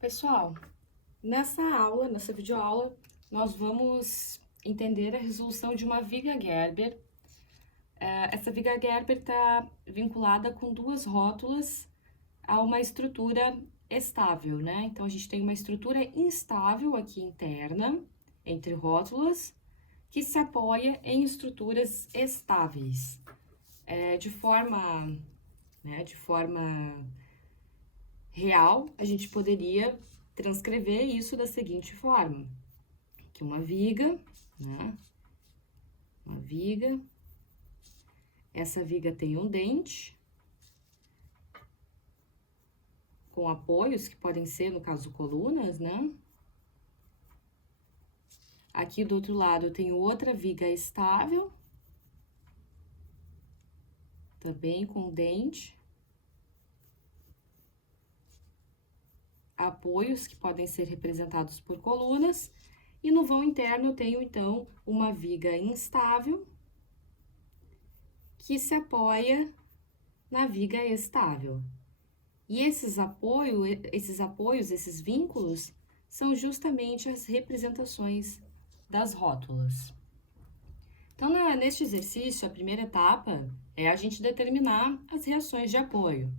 Pessoal, nessa videoaula, nós vamos entender a resolução de uma viga Gerber. Essa viga Gerber está vinculada com duas rótulas a uma estrutura estável, né? Então, a gente tem uma estrutura instável aqui interna, entre rótulas, que se apoia em estruturas estáveis. De forma real, a gente poderia transcrever isso da seguinte forma, que uma viga, né? Uma viga, essa viga tem um dente, com apoios, que podem ser, no caso, colunas, né? Aqui do outro lado eu tenho outra viga estável, também com dente, apoios que podem ser representados por colunas, e no vão interno eu tenho, então, uma viga instável, que se apoia na viga estável. E esses apoios, esses vínculos, são justamente as representações das rótulas. Então, neste exercício, a primeira etapa é a gente determinar as reações de apoio.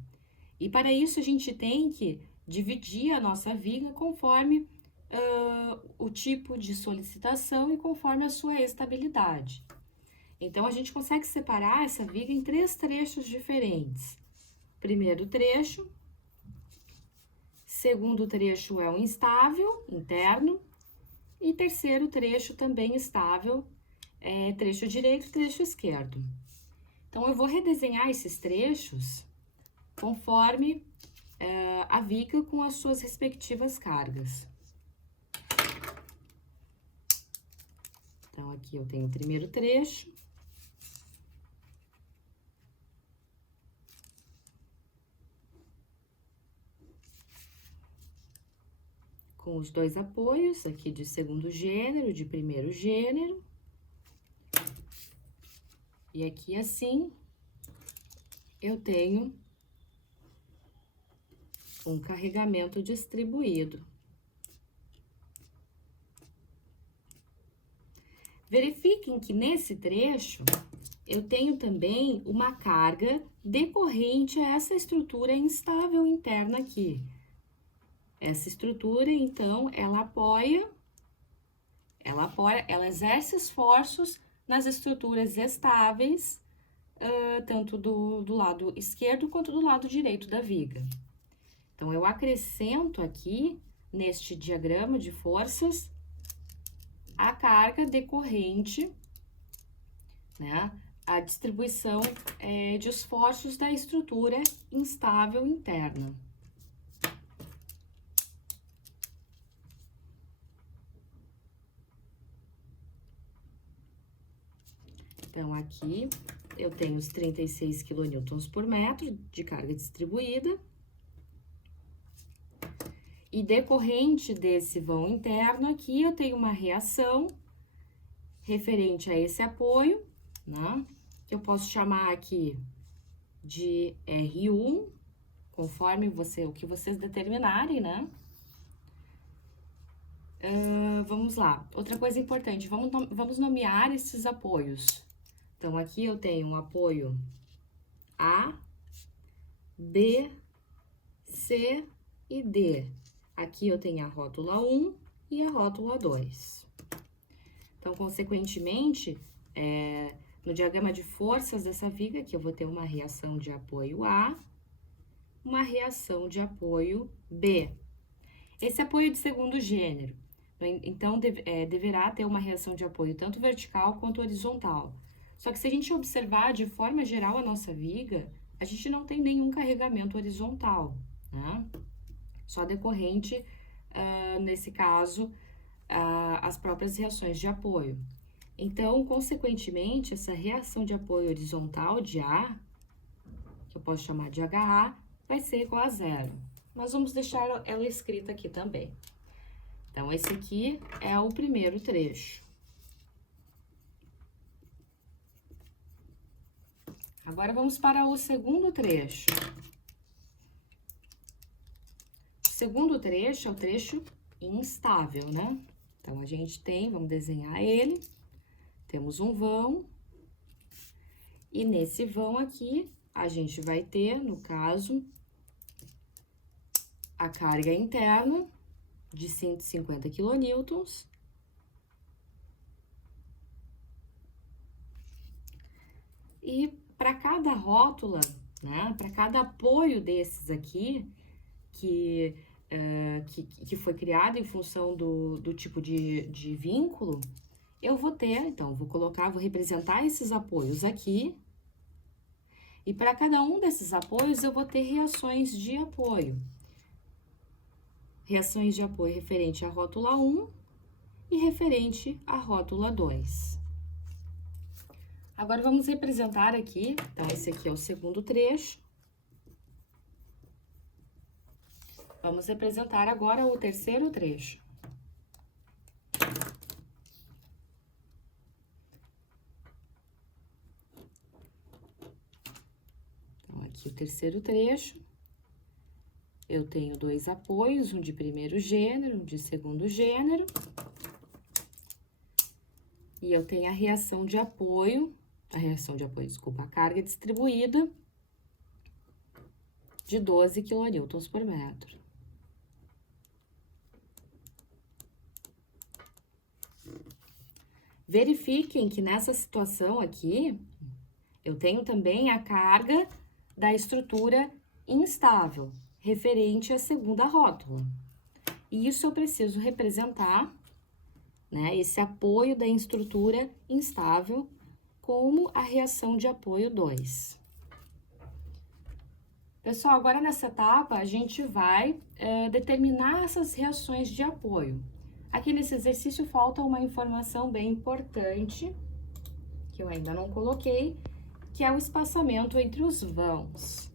E para isso, a gente tem que dividir a nossa viga conforme o tipo de solicitação e conforme a sua estabilidade. Então, a gente consegue separar essa viga em três trechos diferentes. Primeiro trecho, segundo trecho é o instável, interno, e terceiro trecho também estável, trecho direito e trecho esquerdo. Então, eu vou redesenhar esses trechos conforme a viga com as suas respectivas cargas. Então, aqui eu tenho o primeiro trecho. Com os dois apoios, aqui de segundo gênero, de primeiro gênero. E aqui, assim, eu tenho um carregamento distribuído. Verifiquem que nesse trecho, eu tenho também uma carga decorrente a essa estrutura instável interna aqui. Essa estrutura, então, ela exerce esforços nas estruturas estáveis, tanto do lado esquerdo quanto do lado direito da viga. Então, eu acrescento aqui, neste diagrama de forças, a carga decorrente, né, a distribuição de esforços da estrutura instável interna. Então, aqui eu tenho os 36 kN por metro de carga distribuída. E decorrente desse vão interno aqui, eu tenho uma reação referente a esse apoio, né? Que eu posso chamar aqui de R1, conforme o que vocês determinarem, né? Vamos lá. Outra coisa importante, vamos nomear esses apoios. Então, aqui eu tenho um apoio A, B, C e D. Aqui eu tenho a rótula 1 e a rótula 2. Então, consequentemente, no diagrama de forças dessa viga, aqui eu vou ter uma reação de apoio A, uma reação de apoio B. Esse apoio de segundo gênero, então, deverá ter uma reação de apoio tanto vertical quanto horizontal. Só que se a gente observar de forma geral a nossa viga, a gente não tem nenhum carregamento horizontal, né? Só decorrente, nesse caso, as próprias reações de apoio. Então, consequentemente, essa reação de apoio horizontal de A, que eu posso chamar de HA, vai ser igual a zero. Mas vamos deixar ela escrita aqui também. Então, esse aqui é o primeiro trecho. Agora, vamos para o segundo trecho. O segundo trecho é o trecho instável, né? Então, a gente tem, vamos desenhar ele, temos um vão, e nesse vão aqui, a gente vai ter, no caso, a carga interna de 150 quilonewtons. E para cada rótula, né, para cada apoio desses aqui, que foi criado em função do tipo de vínculo, eu vou ter, então, vou representar esses apoios aqui, e para cada um desses apoios eu vou ter reações de apoio. Reações de apoio referente à rótula 1 e referente à rótula 2. Agora, vamos representar aqui, tá? Esse aqui é o segundo trecho. Vamos representar agora o terceiro trecho. Então, aqui o terceiro trecho. Eu tenho dois apoios, um de primeiro gênero, um de segundo gênero. E eu tenho a reação de apoio, desculpa, a carga distribuída de 12 quilonewtons por metro. Verifiquem que nessa situação aqui, eu tenho também a carga da estrutura instável, referente à segunda rótula. E isso eu preciso representar, né, esse apoio da estrutura instável como a reação de apoio 2. Pessoal, agora nessa etapa, a gente vai determinar essas reações de apoio. Aqui nesse exercício falta uma informação bem importante, que eu ainda não coloquei, que é o espaçamento entre os vãos.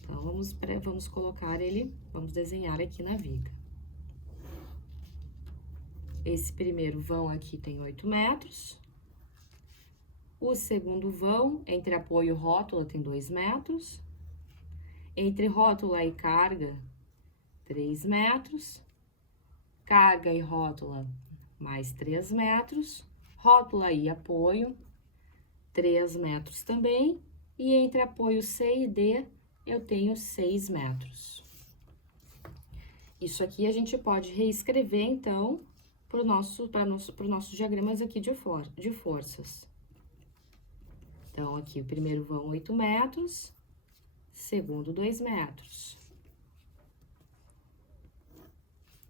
Então, vamos colocar ele, vamos desenhar aqui na viga. Esse primeiro vão aqui tem 8 metros. O segundo vão, entre apoio e rótula, tem 2 metros. Entre rótula e carga, 3 metros. Carga e rótula, mais 3 metros. Rótula e apoio, 3 metros também. E entre apoio C e D, eu tenho 6 metros. Isso aqui a gente pode reescrever, então, para os nossos diagramas aqui de forças. Então, aqui o primeiro vão 8 metros, segundo 2 metros.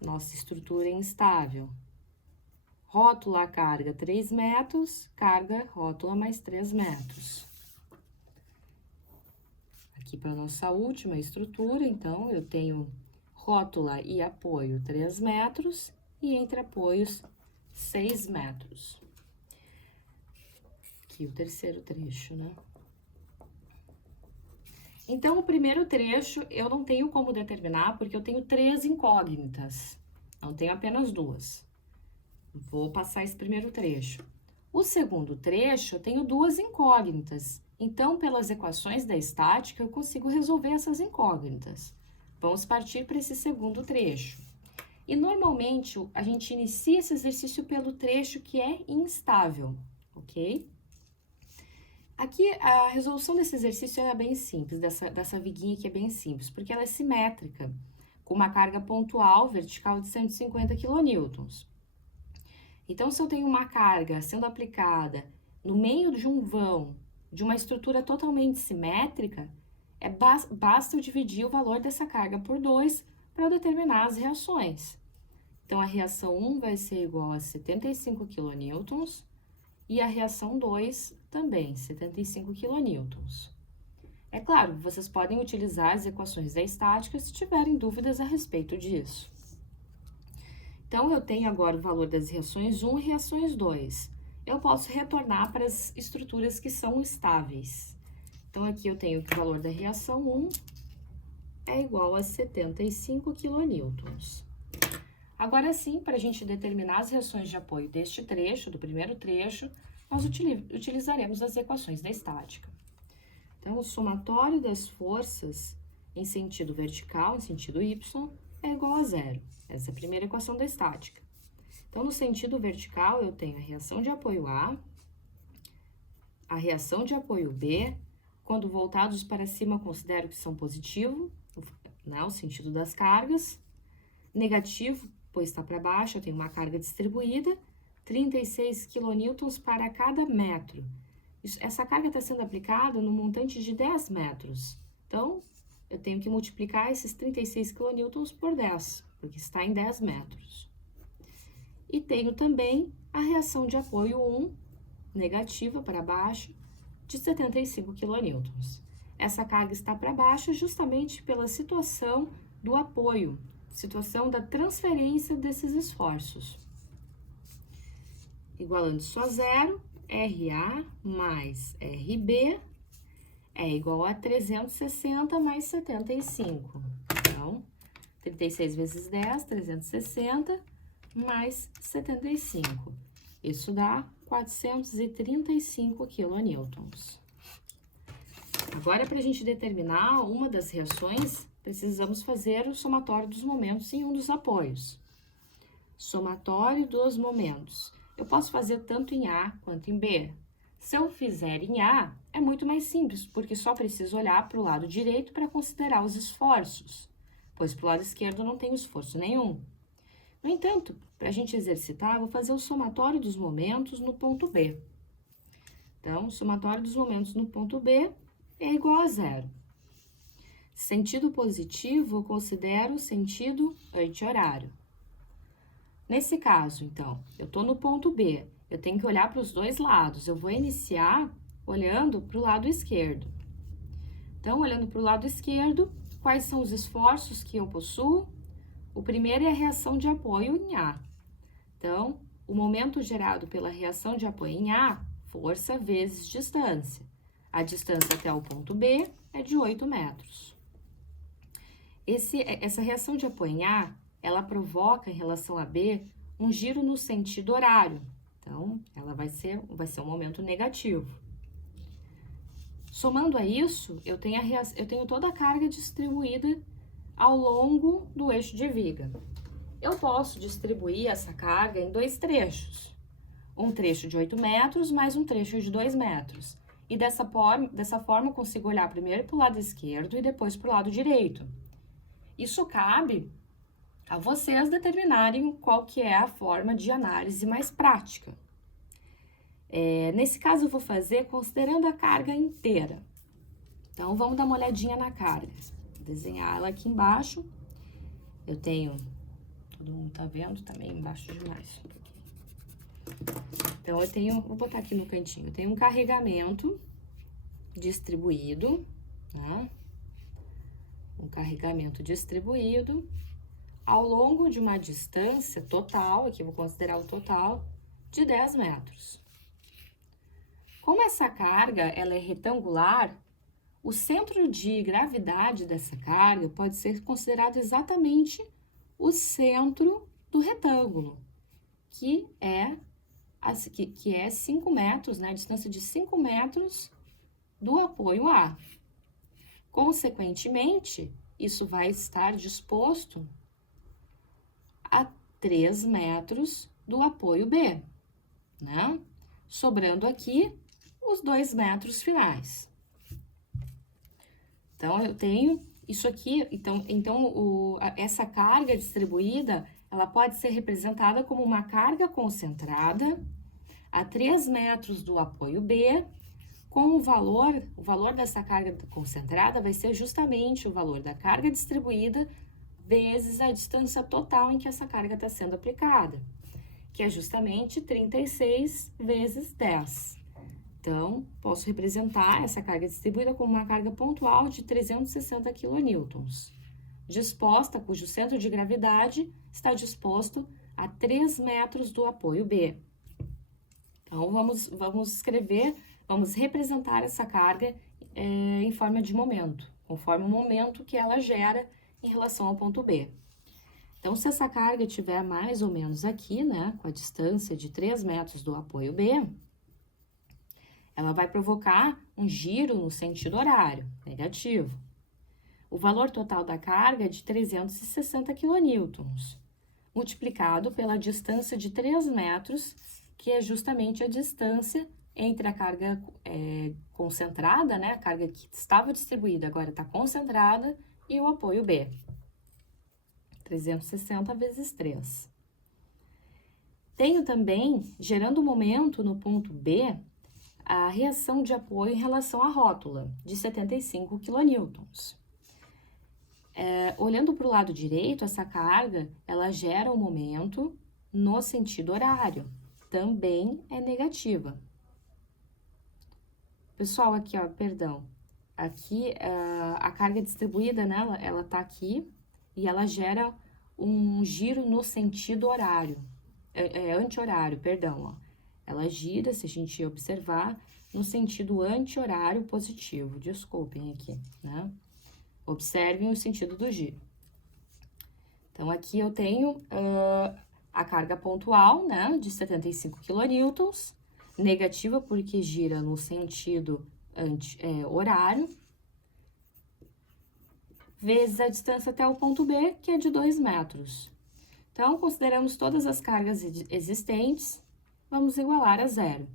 Nossa estrutura instável. Rótula a carga 3 metros, carga rótula mais 3 metros. Aqui para nossa última estrutura, então, eu tenho rótula e apoio 3 metros e entre apoios 6 metros. Aqui o terceiro trecho, né? Então, o primeiro trecho eu não tenho como determinar, porque eu tenho 3 incógnitas, não tenho apenas 2. Vou passar esse primeiro trecho. O segundo trecho, eu tenho 2 incógnitas, então, pelas equações da estática, eu consigo resolver essas incógnitas. Vamos partir para esse segundo trecho. E, normalmente, a gente inicia esse exercício pelo trecho que é instável, ok? Aqui, a resolução desse exercício é bem simples, dessa viguinha aqui é bem simples, porque ela é simétrica, com uma carga pontual vertical de 150 quilonewtons. Então, se eu tenho uma carga sendo aplicada no meio de um vão, de uma estrutura totalmente simétrica, basta eu dividir o valor dessa carga por 2 para eu determinar as reações. Então, a reação 1 vai ser igual a 75 quilonewtons e a reação 2 também, 75 quilonewtons. É claro, vocês podem utilizar as equações da estática se tiverem dúvidas a respeito disso. Então, eu tenho agora o valor das reações 1 e reações 2. Eu posso retornar para as estruturas que são estáveis. Então, aqui eu tenho que o valor da reação 1 é igual a 75 quilonewtons. Agora sim, para a gente determinar as reações de apoio deste trecho, do primeiro trecho, nós utilizaremos as equações da estática. Então, o somatório das forças em sentido vertical, em sentido y, é igual a zero. Essa é a primeira equação da estática. Então, no sentido vertical, eu tenho a reação de apoio a reação de apoio B. Quando voltados para cima, considero que são positivo, né, o sentido das cargas. Negativo, pois está para baixo, eu tenho uma carga distribuída, 36 kN para cada metro. Essa carga está sendo aplicada no montante de 10 metros. Então, eu tenho que multiplicar esses 36 kN por 10, porque está em 10 metros. E tenho também a reação de apoio 1, negativa para baixo, de 75 kN. Essa carga está para baixo justamente pela situação do apoio, situação da transferência desses esforços. Igualando isso a zero, RA mais RB é igual a 360 mais 75. Então, 36 vezes 10, 360 mais 75. Isso dá 435 kN. Agora, para a gente determinar uma das reações, precisamos fazer o somatório dos momentos em um dos apoios. Somatório dos momentos. Eu posso fazer tanto em A quanto em B. Se eu fizer em A, é muito mais simples, porque só preciso olhar para o lado direito para considerar os esforços, pois para o lado esquerdo não tem esforço nenhum. No entanto, para a gente exercitar, eu vou fazer o somatório dos momentos no ponto B. Então, o somatório dos momentos no ponto B é igual a zero. Sentido positivo, eu considero o sentido anti-horário. Nesse caso, então, eu estou no ponto B, eu tenho que olhar para os dois lados. Eu vou iniciar olhando para o lado esquerdo. Então, olhando para o lado esquerdo, quais são os esforços que eu possuo? O primeiro é a reação de apoio em A. Então, o momento gerado pela reação de apoio em A, força vezes distância. A distância até o ponto B é de 8 metros. Essa reação de apoio em A, ela provoca, em relação a B, um giro no sentido horário. Então, ela vai ser um momento negativo. Somando a isso, eu tenho toda a carga distribuída ao longo do eixo de viga. Eu posso distribuir essa carga em dois trechos. Um trecho de 8 metros mais um trecho de 2 metros. E dessa forma, eu consigo olhar primeiro para o lado esquerdo e depois para o lado direito. Isso cabe a vocês determinarem qual que é a forma de análise mais prática. Nesse caso, eu vou fazer considerando a carga inteira. Então, vamos dar uma olhadinha na carga. Vou desenhar ela aqui embaixo. Eu tenho... Todo mundo tá vendo? Tá meio embaixo demais. Então, vou botar aqui no cantinho. Eu tenho um carregamento distribuído, tá? Um carregamento distribuído ao longo de uma distância total, aqui eu vou considerar o total, de 10 metros. Como essa carga ela é retangular, o centro de gravidade dessa carga pode ser considerado exatamente o centro do retângulo, que é 5 metros, né, a distância de 5 metros do apoio A. Consequentemente, isso vai estar disposto a 3 metros do apoio B, né? Sobrando aqui os 2 metros finais. Então, eu tenho isso aqui, essa carga distribuída, ela pode ser representada como uma carga concentrada a 3 metros do apoio B, com o valor dessa carga concentrada vai ser justamente o valor da carga distribuída vezes a distância total em que essa carga está sendo aplicada, que é justamente 36 vezes 10. Então, posso representar essa carga distribuída como uma carga pontual de 360 kN, disposta, cujo centro de gravidade está disposto a 3 metros do apoio B. Então, vamos representar essa carga em forma de momento, conforme o momento que ela gera em relação ao ponto B. Então, se essa carga estiver mais ou menos aqui, né, com a distância de 3 metros do apoio B, ela vai provocar um giro no sentido horário, negativo. O valor total da carga é de 360 kN, multiplicado pela distância de 3 metros, que é justamente a distância entre a carga concentrada, né? A carga que estava distribuída agora está concentrada, e o apoio B. 360 vezes 3. Tenho também, gerando momento no ponto B, a reação de apoio em relação à rótula, de 75 kN. Olhando para o lado direito, essa carga, ela gera um momento no sentido horário, também é negativa. Pessoal, aqui, ó, perdão, aqui a carga distribuída nela, ela tá aqui e ela gera um giro no sentido horário, anti-horário, perdão, ó. Ela gira, se a gente observar, no sentido anti-horário positivo, desculpem aqui, né? Observem o sentido do giro. Então, aqui eu tenho a carga pontual, né, de 75 kN, negativa porque gira no sentido horário, vezes a distância até o ponto B, que é de 2 metros. Então, consideramos todas as cargas existentes, vamos igualar a zero.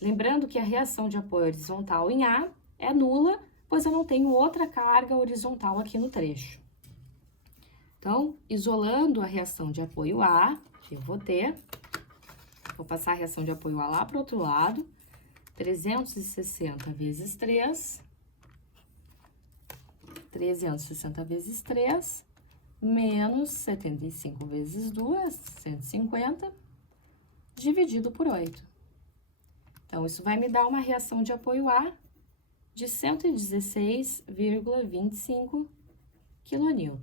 Lembrando que a reação de apoio horizontal em A é nula, pois eu não tenho outra carga horizontal aqui no trecho. Então, isolando a reação de apoio A, que eu vou ter, vou passar a reação de apoio A lá para o outro lado, 360 vezes 3, 360 vezes 3, menos 75 vezes 2, 150, dividido por 8. Então, isso vai me dar uma reação de apoio A de 116,25 kN.